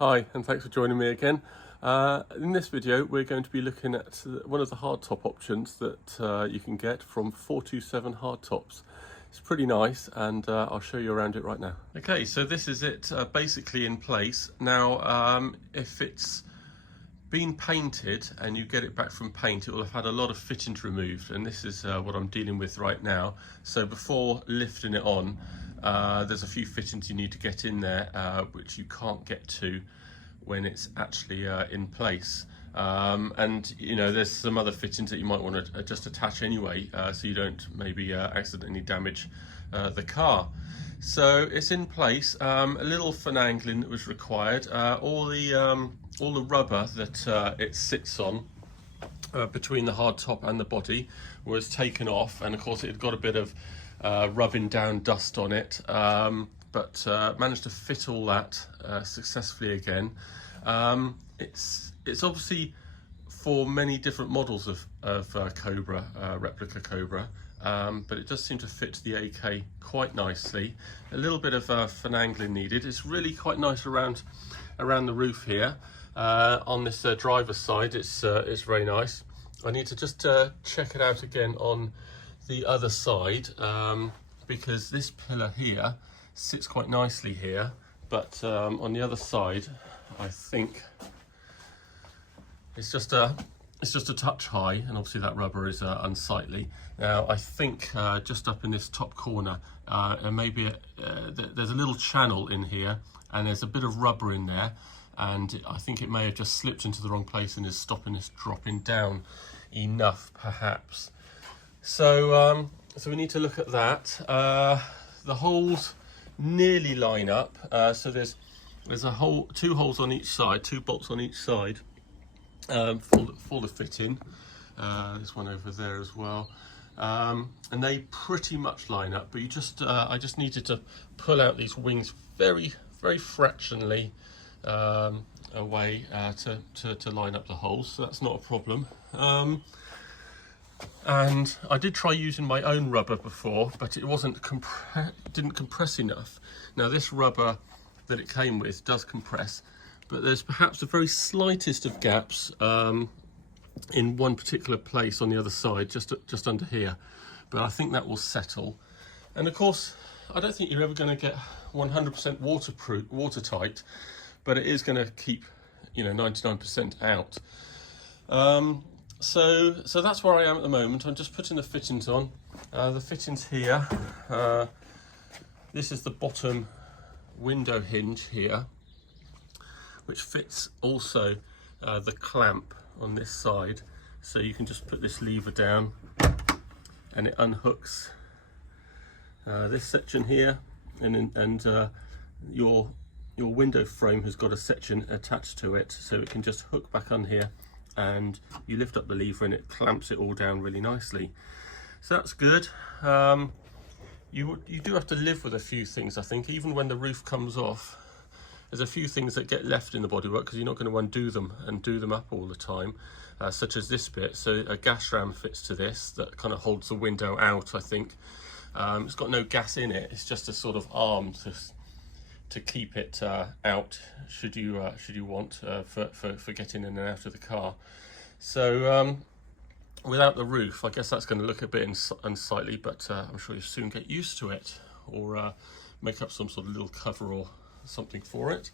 Hi, and thanks for joining me again. In this video, we're going to be looking at one of the hardtop options that you can get from 427 Hardtops. It's pretty nice, and I'll show you around it right now. Okay, so this is it basically in place. Now, if it's been painted and you get it back from paint, it will have had a lot of fittings removed, and this is what I'm dealing with right now. So before lifting it on, there's a few fittings you need to get in there which you can't get to when it's actually in place. And you know, there's some other fittings that you might want to just attach anyway, so you don't maybe accidentally damage the car. So it's in place. A little finagling that was required. All the rubber that it sits on between the hard top and the body was taken off, and of course it had got a bit of rubbing down dust on it, but managed to fit all that successfully again. It's obviously for many different models of Cobra, replica Cobra, but it does seem to fit the AK quite nicely. A little bit of finagling needed. It's really quite nice around the roof here. On this driver's side, it's very nice. I need to just check it out again on the other side, because this pillar here sits quite nicely here, but on the other side, I think it's just a touch high, and obviously that rubber is unsightly. Now I think just up in this top corner, and maybe there's a little channel in here, and there's a bit of rubber in there, and I think it may have just slipped into the wrong place and is stopping this dropping down enough, perhaps. So so we need to look at that. The holes nearly line up, so there's two holes on each side, 2 bolts on each side for the fitting. There's one over there as well, and they pretty much line up, but I just needed to pull out these wings very fractionally away to line up the holes, so that's not a problem. And I did try using my own rubber before, but it didn't compress enough. Now this rubber that it came with does compress, but there's perhaps the very slightest of gaps in one particular place on the other side, just under here, but I think that will settle. And of course, I don't think you're ever going to get 100% watertight, but it is going to keep, you know, 99% out. So that's where I am at the moment. I'm just putting the fittings on. The fittings here, this is the bottom window hinge here, which fits also the clamp on this side. So you can just put this lever down and it unhooks this section here, and your window frame has got a section attached to it, so it can just hook back on here, and you lift up the lever and it clamps it all down really nicely. So that's good. You do have to live with a few things, I think. Even when the roof comes off, there's a few things that get left in the bodywork because you're not going to undo them and do them up all the time, such as this bit. So a gas ram fits to this that kind of holds the window out, I think. It's got no gas in it. It's just a sort of arm to keep it out should you want for getting in and out of the car. So without the roof, I guess that's going to look a bit unsightly, but I'm sure you'll soon get used to it, or make up some sort of little cover or something for it.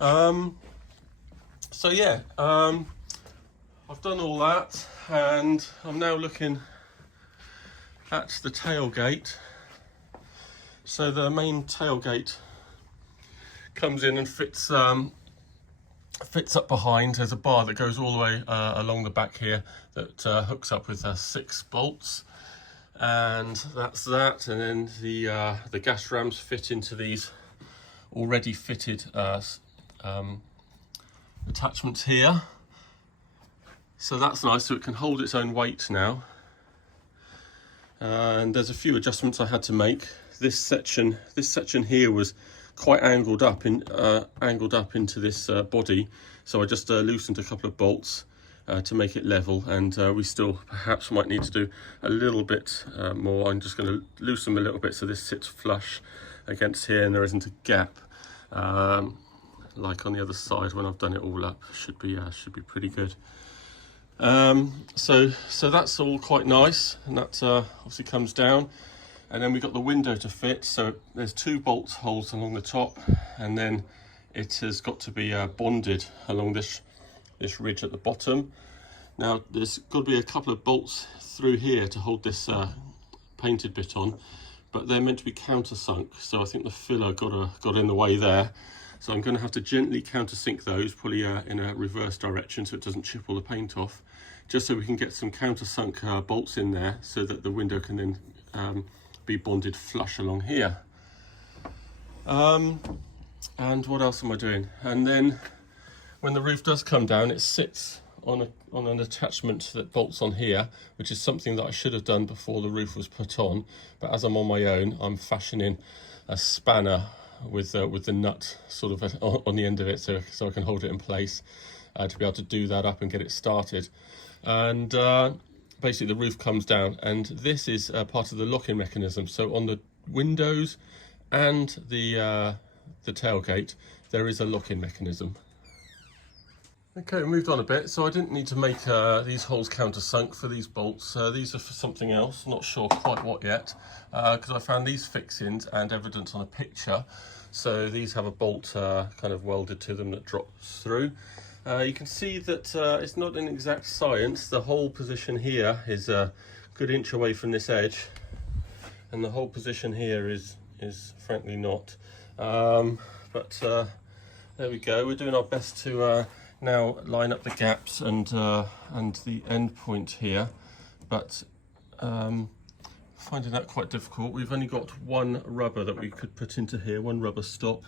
So yeah, I've done all that, and I'm now looking at the tailgate. So the main tailgate comes in and fits up behind. There's a bar that goes all the way along the back here that hooks up with 6 bolts, and that's that. And then the gas rams fit into these already fitted attachments here. So that's nice, so it can hold its own weight now. And there's a few adjustments I had to make. This section here was quite angled up into this body, so I just loosened a couple of bolts to make it level, and we still perhaps might need to do a little bit more. I'm just going to loosen them a little bit so this sits flush against here and there isn't a gap like on the other side when I've done it all up. Should be pretty good. So that's all quite nice, and that obviously comes down, and then we've got the window to fit. So there's 2 bolt holes along the top, and then it has got to be bonded along this ridge at the bottom. Now there's got to be a couple of bolts through here to hold this painted bit on, but they're meant to be countersunk, so I think the filler got in the way there. So I'm going to have to gently countersink those, probably in a reverse direction so it doesn't chip all the paint off, just so we can get some countersunk bolts in there so that the window can then be bonded flush along here. And what else am I doing? And then when the roof does come down, it sits on an attachment that bolts on here, which is something that I should have done before the roof was put on, but as I'm on my own, I'm fashioning a spanner with the nut sort of on the end of it, so I can hold it in place to be able to do that up and get it started. And basically the roof comes down, and this is part of the lock-in mechanism. So on the windows and the tailgate, there is a lock-in mechanism. Okay, we moved on a bit, so I didn't need to make these holes countersunk for these bolts. These are for something else, not sure quite what yet, because I found these fixings and evidence on a picture. So these have a bolt kind of welded to them that drops through. You can see that it's not an exact science. The hole position here is a good inch away from this edge, and the hole position here is frankly not. But there we go. We're doing our best to now line up the gaps and the end point here, but finding that quite difficult. We've only got one rubber that we could put into here, one rubber stop.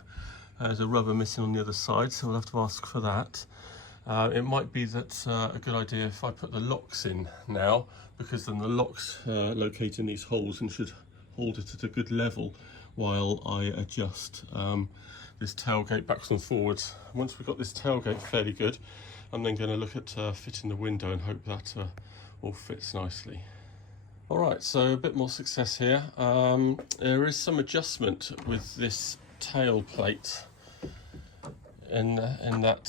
There's a rubber missing on the other side, so we'll have to ask for that. It might be that a good idea if I put the locks in now, because then the locks locate in these holes and should hold it at a good level while I adjust this tailgate backwards and forwards. Once we've got this tailgate fairly good, I'm then going to look at fitting the window and hope that all fits nicely. Alright, so a bit more success here. There is some adjustment with this tail plate in that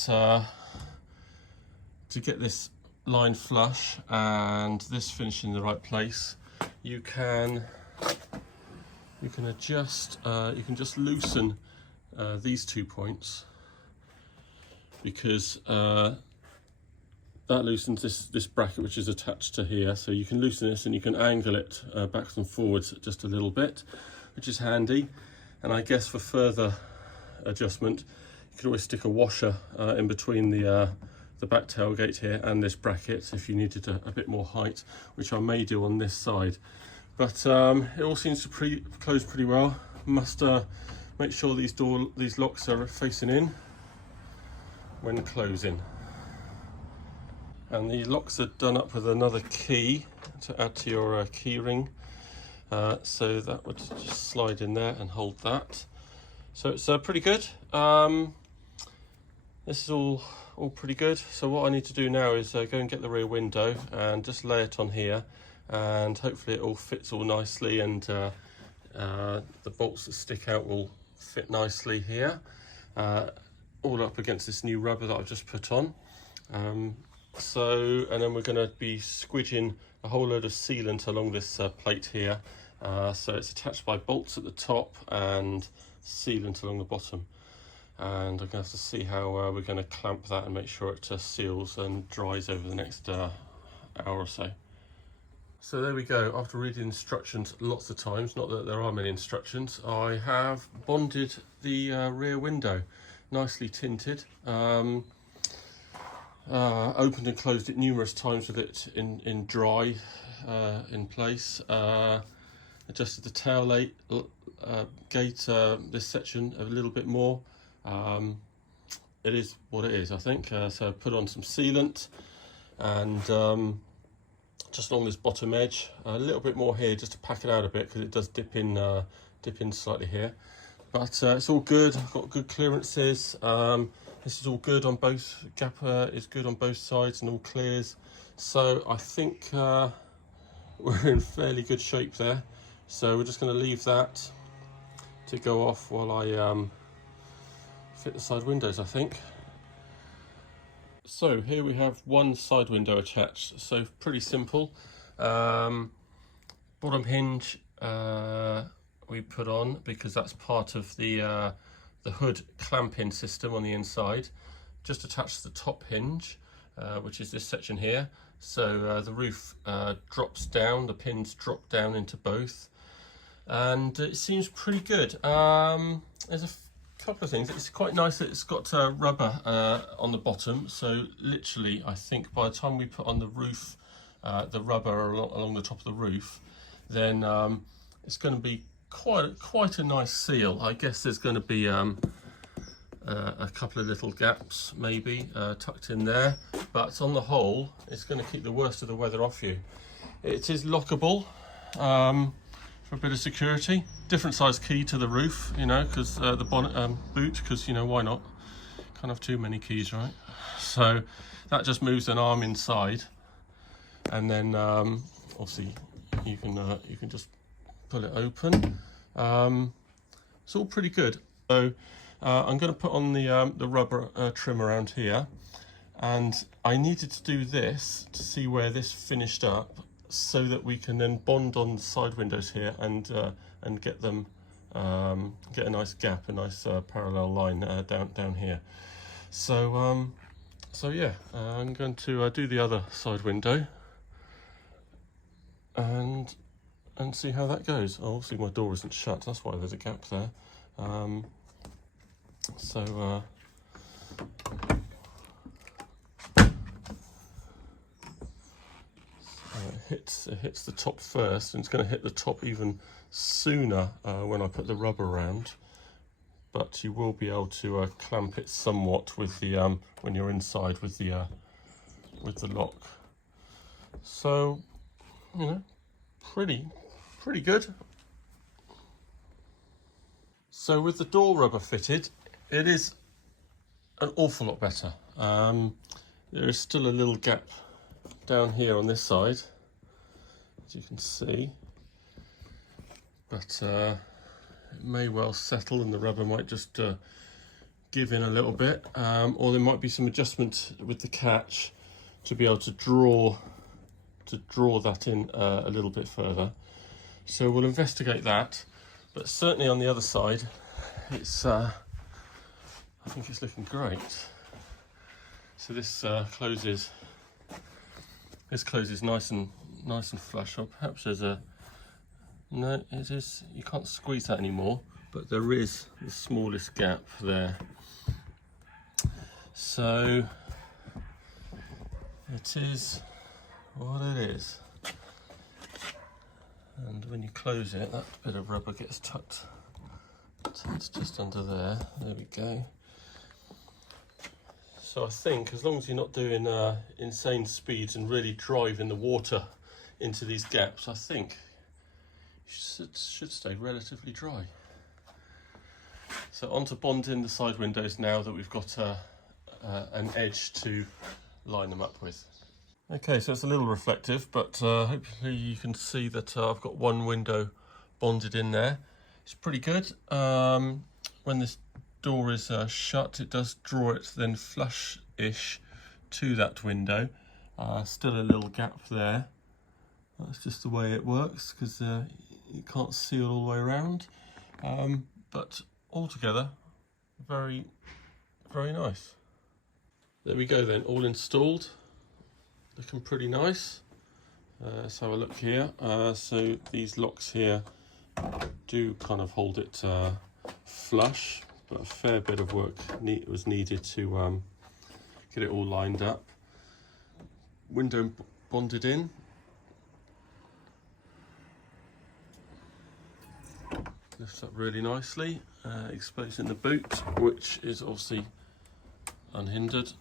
to get this line flush and this finish in the right place, you can adjust, you can just loosen these 2 points, because that loosens this bracket which is attached to here. So you can loosen this and you can angle it backwards and forwards just a little bit, which is handy. And I guess for further adjustment, you could always stick a washer in between the back tailgate here and this bracket if you needed a bit more height, which I may do on this side. But it all seems to close pretty well. Must make sure these locks are facing in when closing. And the locks are done up with another key to add to your key ring. So that would just slide in there and hold that. So it's pretty good. This is all pretty good. So what I need to do now is go and get the rear window and just lay it on here, and hopefully it all fits all nicely, and the bolts that stick out will fit nicely here, all up against this new rubber that I've just put on. And then we're going to be squidging a whole load of sealant along this plate here. So it's attached by bolts at the top and sealant along the bottom. And I'm going to have to see how we're going to clamp that and make sure it seals and dries over the next hour or so. So there we go. After reading instructions lots of times, not that there are many instructions, I have bonded the rear window, nicely tinted. Opened and closed it numerous times with it in dry in place. Adjusted the tail gate, this section a little bit more. It is what it is, I think. So I put on some sealant and just along this bottom edge, a little bit more here just to pack it out a bit, because it does dip in slightly here. But it's all good. I've got good clearances. This is all good on both, gap is good on both sides and all clears. So I think we're in fairly good shape there. So we're just going to leave that to go off while I fit the side windows, I think. So here we have one side window attached, so pretty simple. Bottom hinge we put on because that's part of the hood clamp-in system on the inside. Just attach the top hinge, which is this section here. So the roof drops down, the pins drop down into both, and it seems pretty good. There's a couple of things. It's quite nice that it's got rubber on the bottom, so literally I think by the time we put on the roof, the rubber along the top of the roof, then it's going to be quite a nice seal. I guess there's going to be a couple of little gaps maybe tucked in there, but on the whole it's going to keep the worst of the weather off you. It is lockable for a bit of security. Different size key to the roof, you know, because the bonnet boot, because, you know, why not? Can't have too many keys, right? So that just moves an arm inside, and then obviously you can just pull it open. It's all pretty good. So I'm going to put on the rubber trim around here, and I needed to do this to see where this finished up, so that we can then bond on the side windows here and get them get a nice gap, a nice parallel line down here. So yeah, I'm going to do the other side window and see how that goes. Oh, obviously my door isn't shut, that's why there's a gap there. It hits the top first, and it's going to hit the top even sooner when I put the rubber around, but you will be able to clamp it somewhat with the when you're inside with the lock. So, you know, pretty good. So with the door rubber fitted, it is an awful lot better. There is still a little gap down here on this side, as you can see, but it may well settle and the rubber might just give in a little bit, or there might be some adjustment with the catch to be able to draw that in a little bit further. So we'll investigate that, but certainly on the other side it's I think it's looking great. So this closes nice and flush. Or perhaps there's no, it is, you can't squeeze that anymore, but there is the smallest gap there. So it is what it is. And when you close it, that bit of rubber gets tucked just under there. There we go. So I think as long as you're not doing insane speeds and really driving the water into these gaps, I think you should stay relatively dry. So on to bonding the side windows now that we've got an edge to line them up with. Okay, so it's a little reflective, but hopefully you can see that I've got one window bonded in there. It's pretty good. When this door is shut, it does draw it then flush-ish to that window. Still a little gap there. That's just the way it works, because you can't seal all the way around. But altogether, very, very nice. There we go then, all installed. Looking pretty nice. Let's have a look here. So these locks here do kind of hold it flush, but a fair bit of work was needed to get it all lined up. Window bonded in. Lifts up really nicely, exposing the boot, which is obviously unhindered.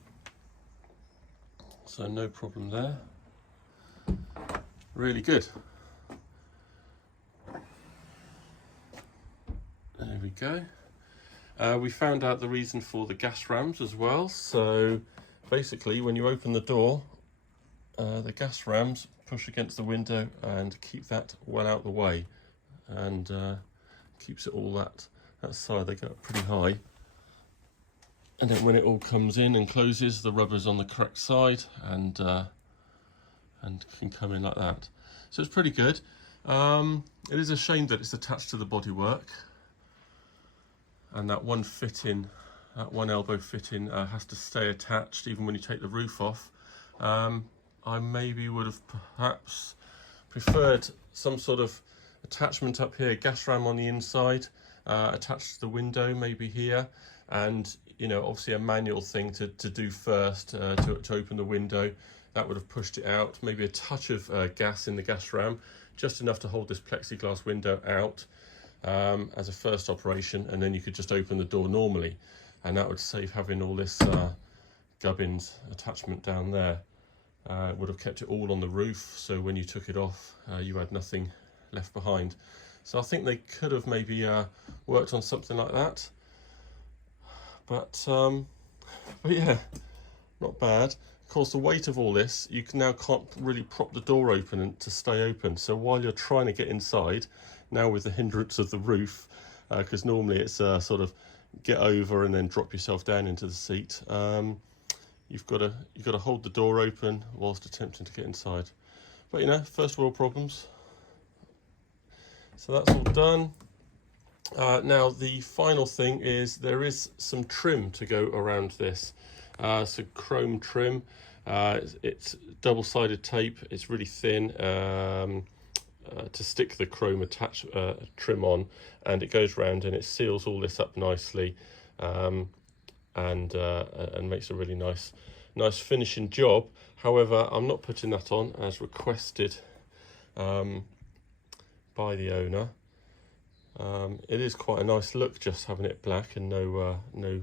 So no problem there. Really good. There we go. We found out the reason for the gas rams as well. So basically when you open the door, the gas rams push against the window and keep that well out the way, and keeps it all that side. They go up pretty high. and then when it all comes in and closes, the rubber's on the correct side and can come in like that. So it's pretty good. It is a shame that it's attached to the bodywork, and that one fitting, that one elbow fitting has to stay attached even when you take the roof off. I maybe would have perhaps preferred some sort of attachment up here, gas ram on the inside, attached to the window maybe here, and you know, obviously a manual thing to do first to open the window. That would have pushed it out. Maybe a touch of gas in the gas ram, just enough to hold this plexiglass window out as a first operation, and then you could just open the door normally, and that would save having all this gubbins attachment down there. It would have kept it all on the roof, so when you took it off you had nothing left behind. So I think they could have maybe worked on something like that, but yeah, not bad. Of course, the weight of all this, you now can't really prop the door open and to stay open. So while you're trying to get inside, now with the hindrance of the roof, because normally it's sort of get over and then drop yourself down into the seat, you've got to hold the door open whilst attempting to get inside. But you know, first world problems. So that's all done. Now the final thing is there is some trim to go around this. So chrome trim, it's double-sided tape, it's really thin to stick the chrome trim on, and it goes round and it seals all this up nicely, and makes a really nice finishing job. However, I'm not putting that on as requested by the owner. It is quite a nice look just having it black and no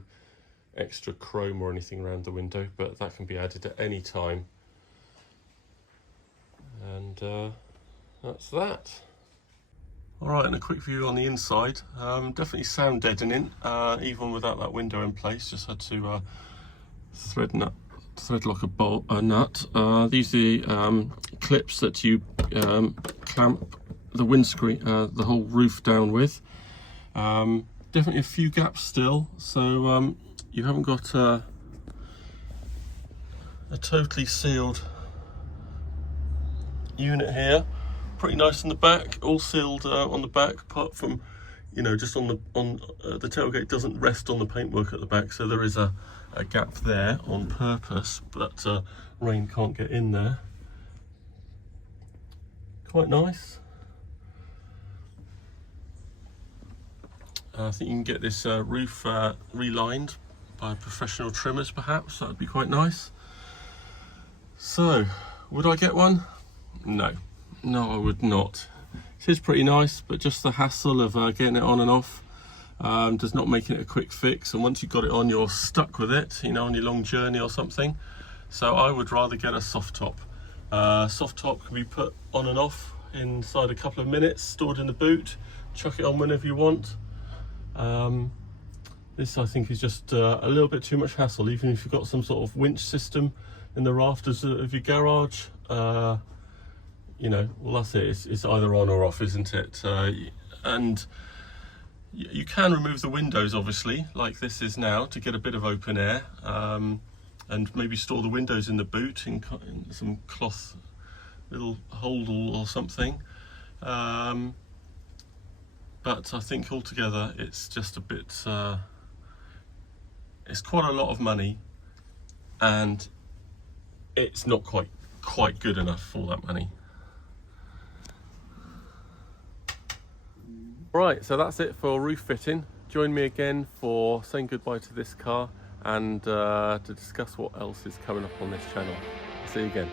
extra chrome or anything around the window, but that can be added at any time. And that's that. Alright, and a quick view on the inside. Definitely sound deadening, even without that window in place. Just had to thread lock a nut. These are the clips that you clamp the windscreen, the whole roof down with. Definitely a few gaps still, so you haven't got a totally sealed unit here. Pretty nice in the back, all sealed on the back, apart from, you know, just on the tailgate doesn't rest on the paintwork at the back, so there is a gap there on purpose, but rain can't get in there. Quite nice. I think you can get this roof relined by professional trimmers perhaps. That would be quite nice. So, would I get one? No, I would not. It is pretty nice, but just the hassle of getting it on and off does not make it a quick fix, and once you've got it on, you're stuck with it, you know, on your long journey or something. So I would rather get a soft top. Soft top can be put on and off inside a couple of minutes, stored in the boot, chuck it on whenever you want. This I think is just a little bit too much hassle, even if you've got some sort of winch system in the rafters of your garage. You know, well, that's it, it's either on or off, isn't it? And you can remove the windows, obviously, like this is now, to get a bit of open air, and maybe store the windows in the boot in some cloth little holdall or something. But I think altogether it's just a bit, it's quite a lot of money, and it's not quite good enough for that money. Right, so that's it for roof fitting. Join me again for saying goodbye to this car and to discuss what else is coming up on this channel. See you again.